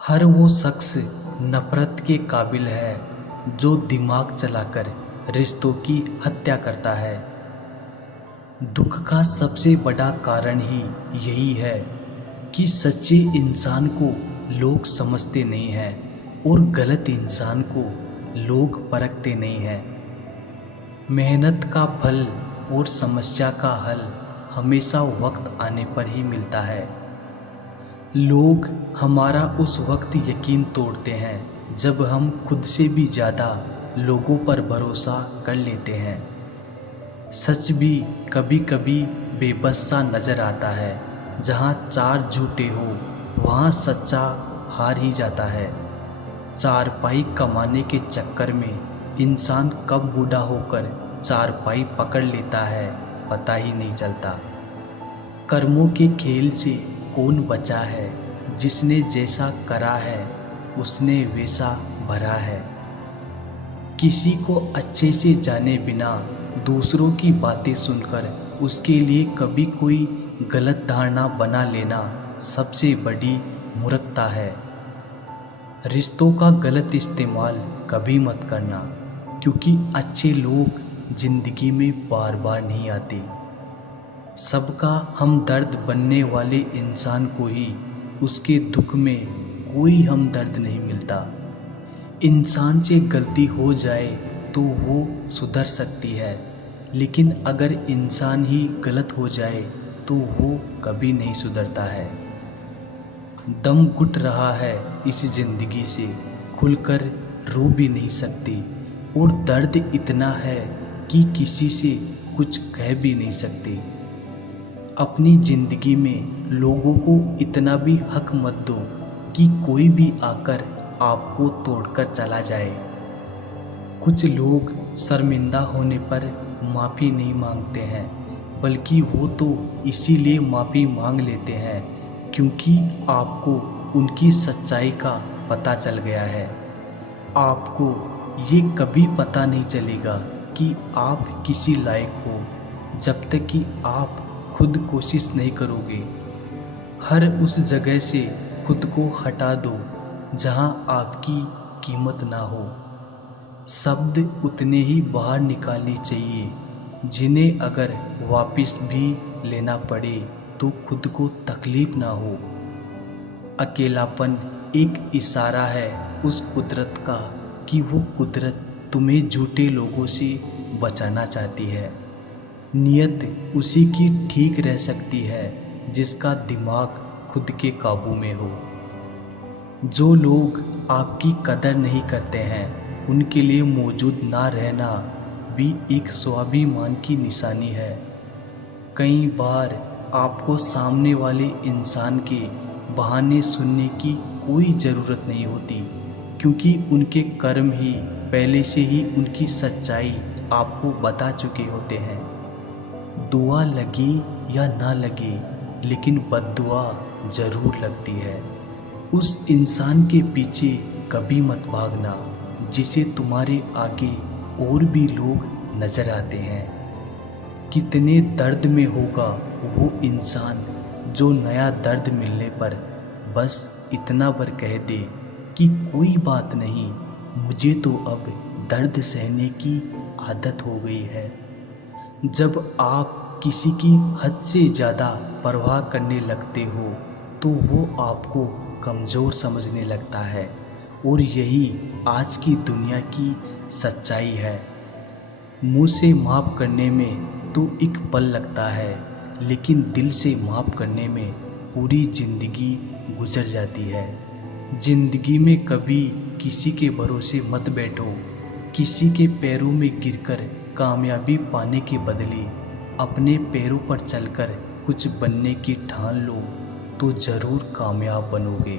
हर वो शख्स नफरत के काबिल है जो दिमाग चलाकर रिश्तों की हत्या करता है। दुख का सबसे बड़ा कारण ही यही है कि सच्चे इंसान को लोग समझते नहीं हैं और गलत इंसान को लोग परखते नहीं हैं। मेहनत का फल और समस्या का हल हमेशा वक्त आने पर ही मिलता है। लोग हमारा उस वक्त यकीन तोड़ते हैं जब हम खुद से भी ज़्यादा लोगों पर भरोसा कर लेते हैं। सच भी कभी कभी बेबस सा नज़र आता है। जहाँ चार झूठे हो वहाँ सच्चा हार ही जाता है। चारपाई कमाने के चक्कर में इंसान कब बूढ़ा होकर चारपाई पकड़ लेता है पता ही नहीं चलता। कर्मों के खेल से कौन बचा है? जिसने जैसा करा है उसने वैसा भरा है। किसी को अच्छे से जाने बिना दूसरों की बातें सुनकर उसके लिए कभी कोई गलत धारणा बना लेना सबसे बड़ी मूर्खता है। रिश्तों का गलत इस्तेमाल कभी मत करना, क्योंकि अच्छे लोग जिंदगी में बार बार नहीं आते। सबका हमदर्द बनने वाले इंसान को ही उसके दुख में कोई हमदर्द नहीं मिलता। इंसान से गलती हो जाए तो वो सुधर सकती है, लेकिन अगर इंसान ही गलत हो जाए तो वो कभी नहीं सुधरता है। दम घुट रहा है इस जिंदगी से, खुलकर रो भी नहीं सकती, और दर्द इतना है कि किसी से कुछ कह भी नहीं सकती। अपनी ज़िंदगी में लोगों को इतना भी हक मत दो कि कोई भी आकर आपको तोड़कर चला जाए। कुछ लोग शर्मिंदा होने पर माफ़ी नहीं मांगते हैं, बल्कि वो तो इसीलिए माफ़ी मांग लेते हैं क्योंकि आपको उनकी सच्चाई का पता चल गया है। आपको ये कभी पता नहीं चलेगा कि आप किसी लायक हो जब तक कि आप खुद कोशिश नहीं करोगे। हर उस जगह से खुद को हटा दो जहां आपकी कीमत ना हो। शब्द उतने ही बाहर निकालने चाहिए जिन्हें अगर वापस भी लेना पड़े तो खुद को तकलीफ ना हो। अकेलापन एक इशारा है उस कुदरत का कि वो कुदरत तुम्हें झूठे लोगों से बचाना चाहती है। नियत उसी की ठीक रह सकती है जिसका दिमाग खुद के काबू में हो। जो लोग आपकी कदर नहीं करते हैं उनके लिए मौजूद ना रहना भी एक स्वाभिमान की निशानी है। कई बार आपको सामने वाले इंसान के बहाने सुनने की कोई ज़रूरत नहीं होती, क्योंकि उनके कर्म ही पहले से ही उनकी सच्चाई आपको बता चुके होते हैं। दुआ लगे या ना लगे, लेकिन बद्दुआ ज़रूर लगती है। उस इंसान के पीछे कभी मत भागना जिसे तुम्हारे आगे और भी लोग नज़र आते हैं। कितने दर्द में होगा वो इंसान जो नया दर्द मिलने पर बस इतना भर कह दे कि कोई बात नहीं, मुझे तो अब दर्द सहने की आदत हो गई है। जब आप किसी की हद से ज़्यादा परवाह करने लगते हो तो वो आपको कमज़ोर समझने लगता है, और यही आज की दुनिया की सच्चाई है। मुँह से माफ़ करने में तो एक पल लगता है, लेकिन दिल से माफ़ करने में पूरी ज़िंदगी गुजर जाती है। ज़िंदगी में कभी किसी के भरोसे मत बैठो। किसी के पैरों में गिरकर कामयाबी पाने के बदले अपने पैरों पर चलकर कुछ बनने की ठान लो तो ज़रूर कामयाब बनोगे।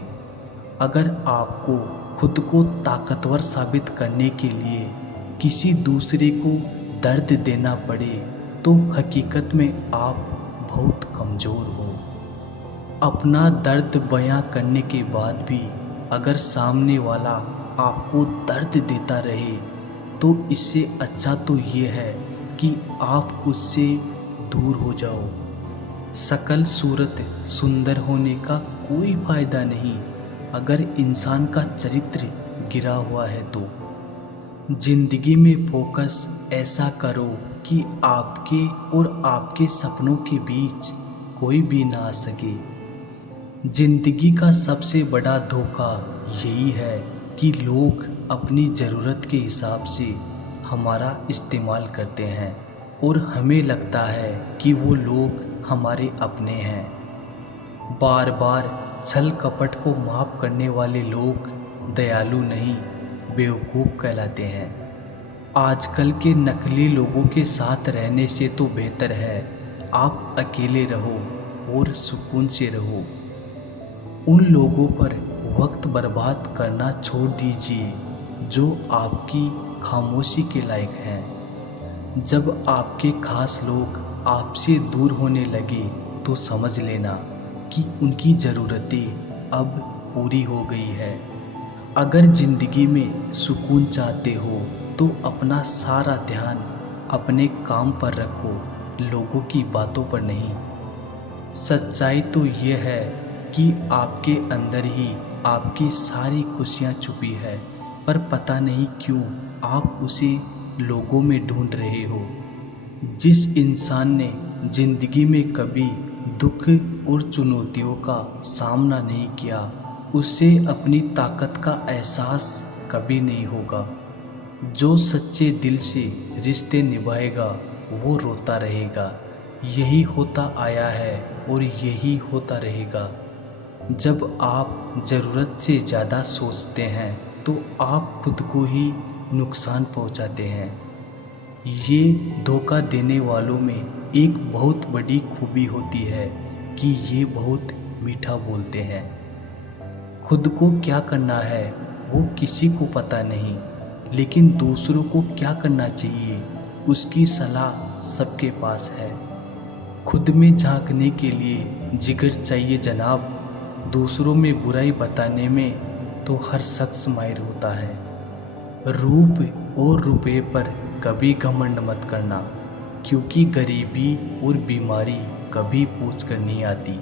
अगर आपको खुद को ताकतवर साबित करने के लिए किसी दूसरे को दर्द देना पड़े तो हकीकत में आप बहुत कमज़ोर हो। अपना दर्द बयां करने के बाद भी अगर सामने वाला आपको दर्द देता रहे तो इससे अच्छा तो ये है कि आप उससे दूर हो जाओ। सकल सूरत सुंदर होने का कोई फ़ायदा नहीं, अगर इंसान का चरित्र गिरा हुआ है तो जिंदगी में फोकस ऐसा करो कि आपके और आपके सपनों के बीच कोई भी ना आ सके। जिंदगी का सबसे बड़ा धोखा यही है कि लोग अपनी ज़रूरत के हिसाब से हमारा इस्तेमाल करते हैं और हमें लगता है कि वो लोग हमारे अपने हैं। बार बार छल कपट को माफ़ करने वाले लोग दयालु नहीं, बेवकूफ़ कहलाते हैं। आजकल के नकली लोगों के साथ रहने से तो बेहतर है आप अकेले रहो और सुकून से रहो। उन लोगों पर वक्त बर्बाद करना छोड़ दीजिए जो आपकी खामोशी के लायक हैं। जब आपके खास लोग आपसे दूर होने लगे तो समझ लेना कि उनकी ज़रूरतें अब पूरी हो गई है। अगर ज़िंदगी में सुकून चाहते हो तो अपना सारा ध्यान अपने काम पर रखो, लोगों की बातों पर नहीं। सच्चाई तो ये है कि आपके अंदर ही आपकी सारी खुशियाँ छुपी है, पर पता नहीं क्यों आप उसे लोगों में ढूंढ रहे हो। जिस इंसान ने जिंदगी में कभी दुख और चुनौतियों का सामना नहीं किया, उससे अपनी ताकत का एहसास कभी नहीं होगा। जो सच्चे दिल से रिश्ते निभाएगा वो रोता रहेगा। यही होता आया है और यही होता रहेगा। जब आप ज़रूरत से ज़्यादा सोचते हैं तो आप खुद को ही नुकसान पहुंचाते हैं। ये धोखा देने वालों में एक बहुत बड़ी खूबी होती है कि ये बहुत मीठा बोलते हैं। खुद को क्या करना है वो किसी को पता नहीं, लेकिन दूसरों को क्या करना चाहिए उसकी सलाह सबके पास है। खुद में झांकने के लिए जिगर चाहिए जनाब, दूसरों में बुराई बताने में तो हर शख्स माहिर होता है। रूप और रुपए पर कभी घमंड मत करना, क्योंकि गरीबी और बीमारी कभी पूछ कर नहीं आती।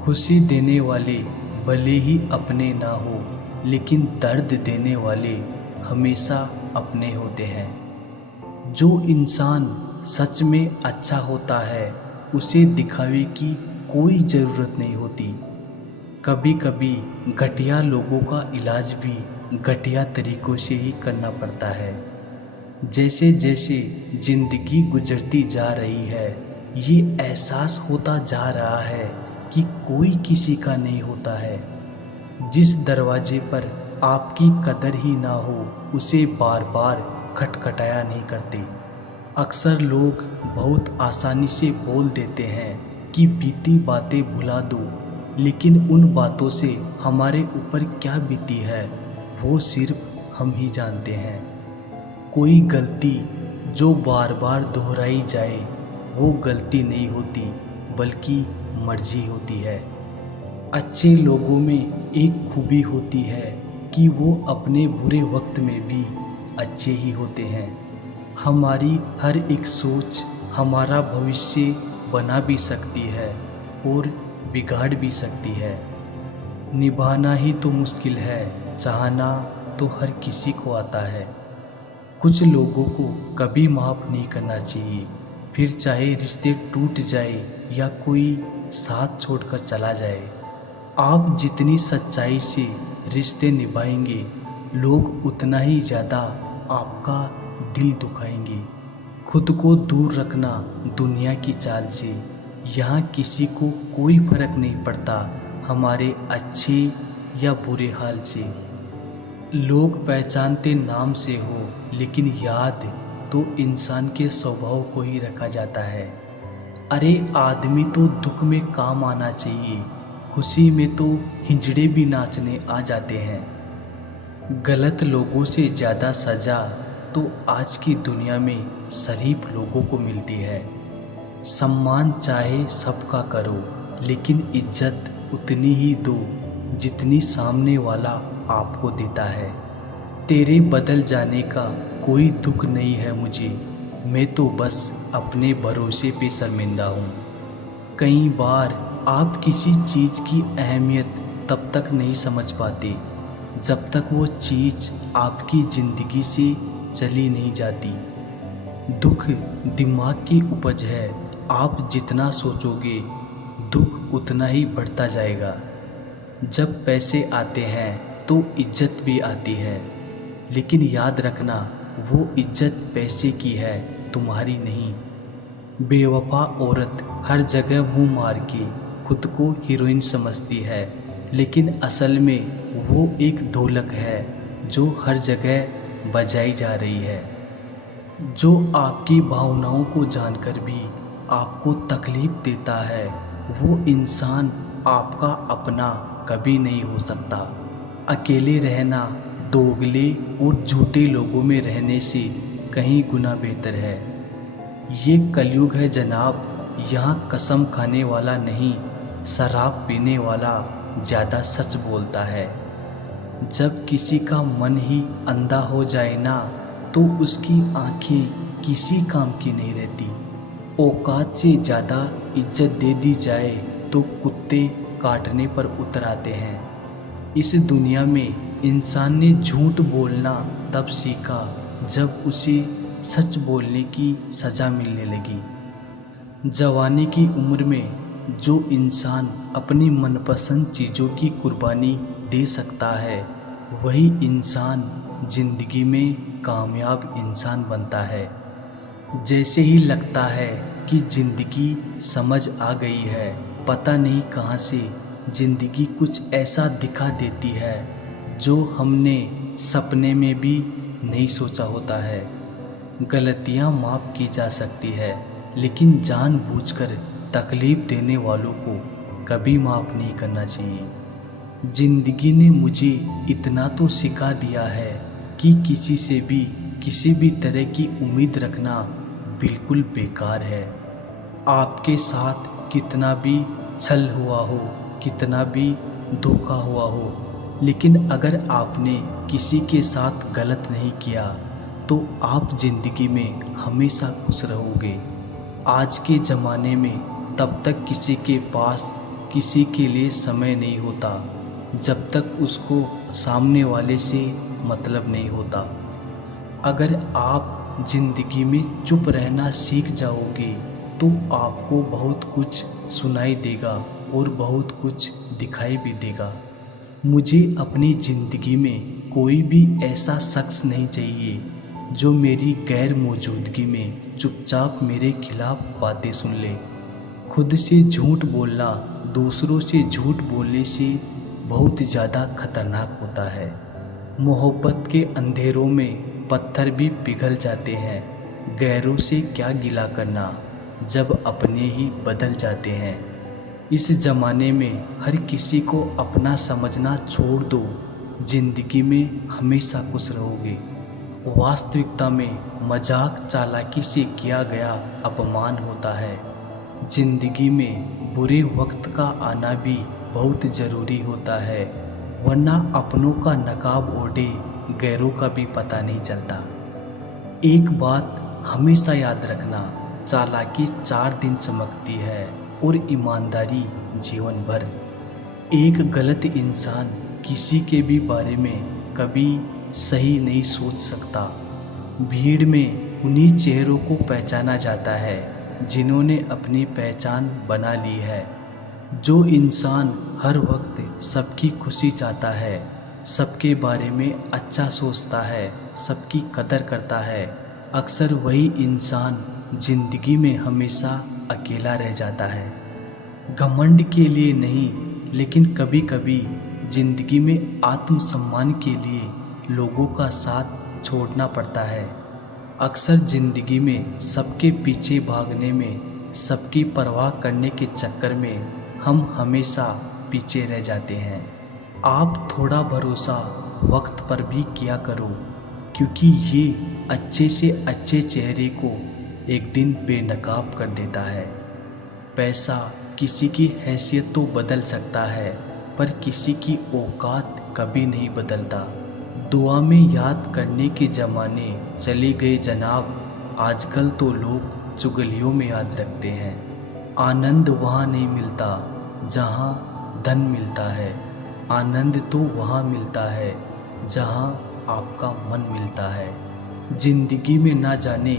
खुशी देने वाले भले ही अपने ना हो, लेकिन दर्द देने वाले हमेशा अपने होते हैं। जो इंसान सच में अच्छा होता है उसे दिखावे की कोई ज़रूरत नहीं होती। कभी कभी घटिया लोगों का इलाज भी घटिया तरीक़ों से ही करना पड़ता है। जैसे जैसे ज़िंदगी गुजरती जा रही है, ये एहसास होता जा रहा है कि कोई किसी का नहीं होता है। जिस दरवाजे पर आपकी कदर ही ना हो उसे बार बार खटखटाया नहीं करते। अक्सर लोग बहुत आसानी से बोल देते हैं कि बीती बातें भुला दो, लेकिन उन बातों से हमारे ऊपर क्या बीती है वो सिर्फ हम ही जानते हैं। कोई गलती जो बार बार दोहराई जाए वो गलती नहीं होती, बल्कि मर्जी होती है। अच्छे लोगों में एक खूबी होती है कि वो अपने बुरे वक्त में भी अच्छे ही होते हैं। हमारी हर एक सोच हमारा भविष्य बना भी सकती है और बिगाड़ भी सकती है। निभाना ही तो मुश्किल है, चाहना तो हर किसी को आता है। कुछ लोगों को कभी माफ़ नहीं करना चाहिए, फिर चाहे रिश्ते टूट जाए या कोई साथ छोड़कर चला जाए। आप जितनी सच्चाई से रिश्ते निभाएंगे, लोग उतना ही ज़्यादा आपका दिल दुखाएंगे। खुद को दूर रखना दुनिया की चाल से। यहाँ किसी को कोई फर्क नहीं पड़ता हमारे अच्छे या बुरे हाल से। लोग पहचानते नाम से हो, लेकिन याद तो इंसान के स्वभाव को ही रखा जाता है। अरे आदमी तो दुख में काम आना चाहिए, खुशी में तो हिजड़े भी नाचने आ जाते हैं। गलत लोगों से ज़्यादा सज़ा तो आज की दुनिया में शरीफ लोगों को मिलती है। सम्मान चाहे सबका करो, लेकिन इज्जत उतनी ही दो जितनी सामने वाला आपको देता है। तेरे बदल जाने का कोई दुख नहीं है मुझे, मैं तो बस अपने भरोसे पे शर्मिंदा हूँ। कई बार आप किसी चीज़ की अहमियत तब तक नहीं समझ पाते जब तक वो चीज़ आपकी ज़िंदगी से चली नहीं जाती। दुख दिमाग की उपज है। आप जितना सोचोगे दुख उतना ही बढ़ता जाएगा। जब पैसे आते हैं तो इज्जत भी आती है, लेकिन याद रखना वो इज्जत पैसे की है, तुम्हारी नहीं। बेवफा औरत हर जगह मुंह मार के खुद को हीरोइन समझती है, लेकिन असल में वो एक ढोलक है जो हर जगह बजाई जा रही है। जो आपकी भावनाओं को जानकर भी आपको तकलीफ देता है वो इंसान आपका अपना कभी नहीं हो सकता। अकेले रहना दोगले और झूठे लोगों में रहने से कहीं गुना बेहतर है। ये कलयुग है जनाब, यहाँ कसम खाने वाला नहीं, शराब पीने वाला ज़्यादा सच बोलता है। जब किसी का मन ही अंधा हो जाए ना तो उसकी आंखें किसी काम की नहीं रहती। औकात से ज़्यादा इज्जत दे दी जाए तो कुत्ते काटने पर उतर आते हैं। इस दुनिया में इंसान ने झूठ बोलना तब सीखा जब उसे सच बोलने की सज़ा मिलने लगी। जवानी की उम्र में जो इंसान अपनी मनपसंद चीज़ों की कुर्बानी दे सकता है वही इंसान ज़िंदगी में कामयाब इंसान बनता है। जैसे ही लगता है कि ज़िंदगी समझ आ गई है, पता नहीं कहाँ से ज़िंदगी कुछ ऐसा दिखा देती है जो हमने सपने में भी नहीं सोचा होता है। गलतियाँ माफ़ की जा सकती है, लेकिन जानबूझकर तकलीफ़ देने वालों को कभी माफ़ नहीं करना चाहिए। ज़िंदगी ने मुझे इतना तो सिखा दिया है कि किसी से भी किसी भी तरह की उम्मीद रखना बिल्कुल बेकार है। आपके साथ कितना भी छल हुआ हो, कितना भी धोखा हुआ हो, लेकिन अगर आपने किसी के साथ गलत नहीं किया तो आप ज़िंदगी में हमेशा खुश रहोगे। आज के ज़माने में तब तक किसी के पास किसी के लिए समय नहीं होता जब तक उसको सामने वाले से मतलब नहीं होता। अगर आप ज़िंदगी में चुप रहना सीख जाओगे तो आपको बहुत कुछ सुनाई देगा और बहुत कुछ दिखाई भी देगा। मुझे अपनी ज़िंदगी में कोई भी ऐसा शख्स नहीं चाहिए जो मेरी गैर मौजूदगी में चुपचाप मेरे खिलाफ बातें सुन ले। खुद से झूठ बोलना दूसरों से झूठ बोलने से बहुत ज़्यादा खतरनाक होता है। मोहब्बत के अंधेरों में पत्थर भी पिघल जाते हैं। गैरों से क्या गिला करना जब अपने ही बदल जाते हैं। इस ज़माने में हर किसी को अपना समझना छोड़ दो, ज़िंदगी में हमेशा खुश रहोगे। वास्तविकता में मजाक चालाकी से किया गया अपमान होता है। ज़िंदगी में बुरे वक्त का आना भी बहुत ज़रूरी होता है, वरना अपनों का नकाब ओढ़े गैरों का भी पता नहीं चलता। एक बात हमेशा याद रखना, चालाकी 4 दिन चमकती है और ईमानदारी जीवन भर। एक गलत इंसान किसी के भी बारे में कभी सही नहीं सोच सकता। भीड़ में उन्हीं चेहरों को पहचाना जाता है जिन्होंने अपनी पहचान बना ली है। जो इंसान हर वक्त सबकी खुशी चाहता है, सबके बारे में अच्छा सोचता है, सबकी कदर करता है, अक्सर वही इंसान जिंदगी में हमेशा अकेला रह जाता है। घमंड के लिए नहीं, लेकिन कभी कभी जिंदगी में आत्मसम्मान के लिए लोगों का साथ छोड़ना पड़ता है। अक्सर ज़िंदगी में सबके पीछे भागने में, सबकी परवाह करने के चक्कर में हम हमेशा पीछे रह जाते हैं। आप थोड़ा भरोसा वक्त पर भी किया करो, क्योंकि ये अच्छे से अच्छे चेहरे को एक दिन बेनकाब कर देता है। पैसा किसी की हैसियत तो बदल सकता है, पर किसी की औकात कभी नहीं बदलता। दुआ में याद करने के ज़माने चले गए जनाब, आजकल तो लोग चुगलियों में याद रखते हैं। आनंद वहाँ नहीं मिलता जहाँ धन मिलता है। आनंद तो वहाँ मिलता है जहाँ आपका मन मिलता है। जिंदगी में ना जाने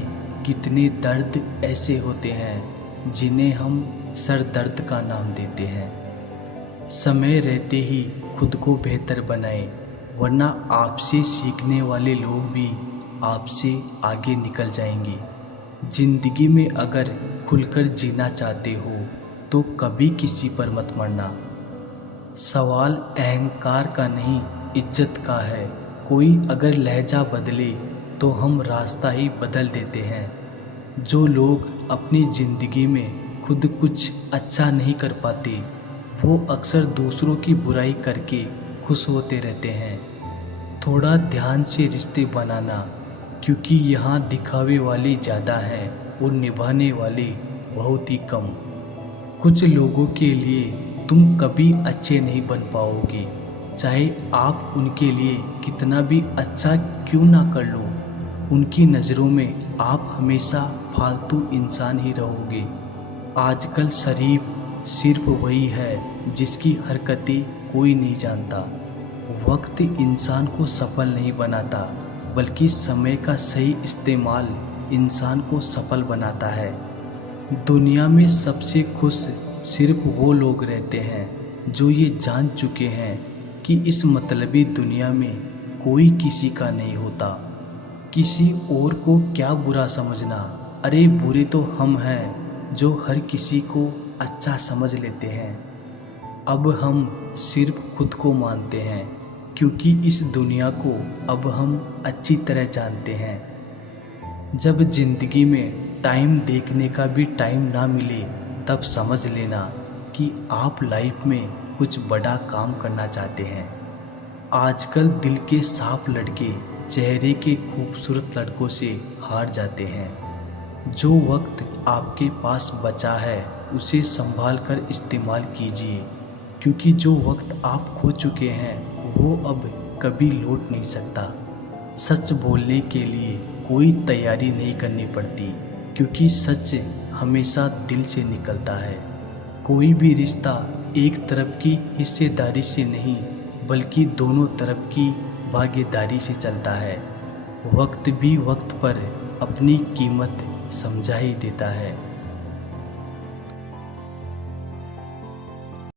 कितने दर्द ऐसे होते हैं जिन्हें हम सर दर्द का नाम देते हैं। समय रहते ही खुद को बेहतर बनाएं, वरना आपसे सीखने वाले लोग भी आपसे आगे निकल जाएंगे। जिंदगी में अगर खुलकर जीना चाहते हो तो कभी किसी पर मत मरना। सवाल अहंकार का नहीं, इज्जत का है। कोई अगर लहजा बदले तो हम रास्ता ही बदल देते हैं। जो लोग अपनी ज़िंदगी में खुद कुछ अच्छा नहीं कर पाते वो अक्सर दूसरों की बुराई करके खुश होते रहते हैं। थोड़ा ध्यान से रिश्ते बनाना, क्योंकि यहाँ दिखावे वाले ज़्यादा हैं और निभाने वाले बहुत ही कम। कुछ लोगों के लिए तुम कभी अच्छे नहीं बन पाओगे, चाहे आप उनके लिए कितना भी अच्छा क्यों ना कर लो। उनकी नज़रों में आप हमेशा फालतू इंसान ही रहोगे। आजकल शरीफ सिर्फ वही है जिसकी हरकतें कोई नहीं जानता। वक्त इंसान को सफल नहीं बनाता, बल्कि समय का सही इस्तेमाल इंसान को सफल बनाता है। दुनिया में सबसे खुश सिर्फ वो लोग रहते हैं जो ये जान चुके हैं कि इस मतलबी दुनिया में कोई किसी का नहीं होता। किसी और को क्या बुरा समझना, अरे बुरे तो हम हैं जो हर किसी को अच्छा समझ लेते हैं। अब हम सिर्फ खुद को मानते हैं, क्योंकि इस दुनिया को अब हम अच्छी तरह जानते हैं। जब ज़िंदगी में टाइम देखने का भी टाइम ना मिले तब समझ लेना कि आप लाइफ में कुछ बड़ा काम करना चाहते हैं। आजकल दिल के साफ लड़के चेहरे के खूबसूरत लड़कों से हार जाते हैं। जो वक्त आपके पास बचा है उसे संभाल कर इस्तेमाल कीजिए, क्योंकि जो वक्त आप खो चुके हैं वो अब कभी लौट नहीं सकता। सच बोलने के लिए कोई तैयारी नहीं करनी पड़ती, क्योंकि सच हमेशा दिल से निकलता है। कोई भी रिश्ता एक तरफ की हिस्सेदारी से नहीं, बल्कि दोनों तरफ की भागीदारी से चलता है। वक्त भी वक्त पर अपनी कीमत समझा ही देता है।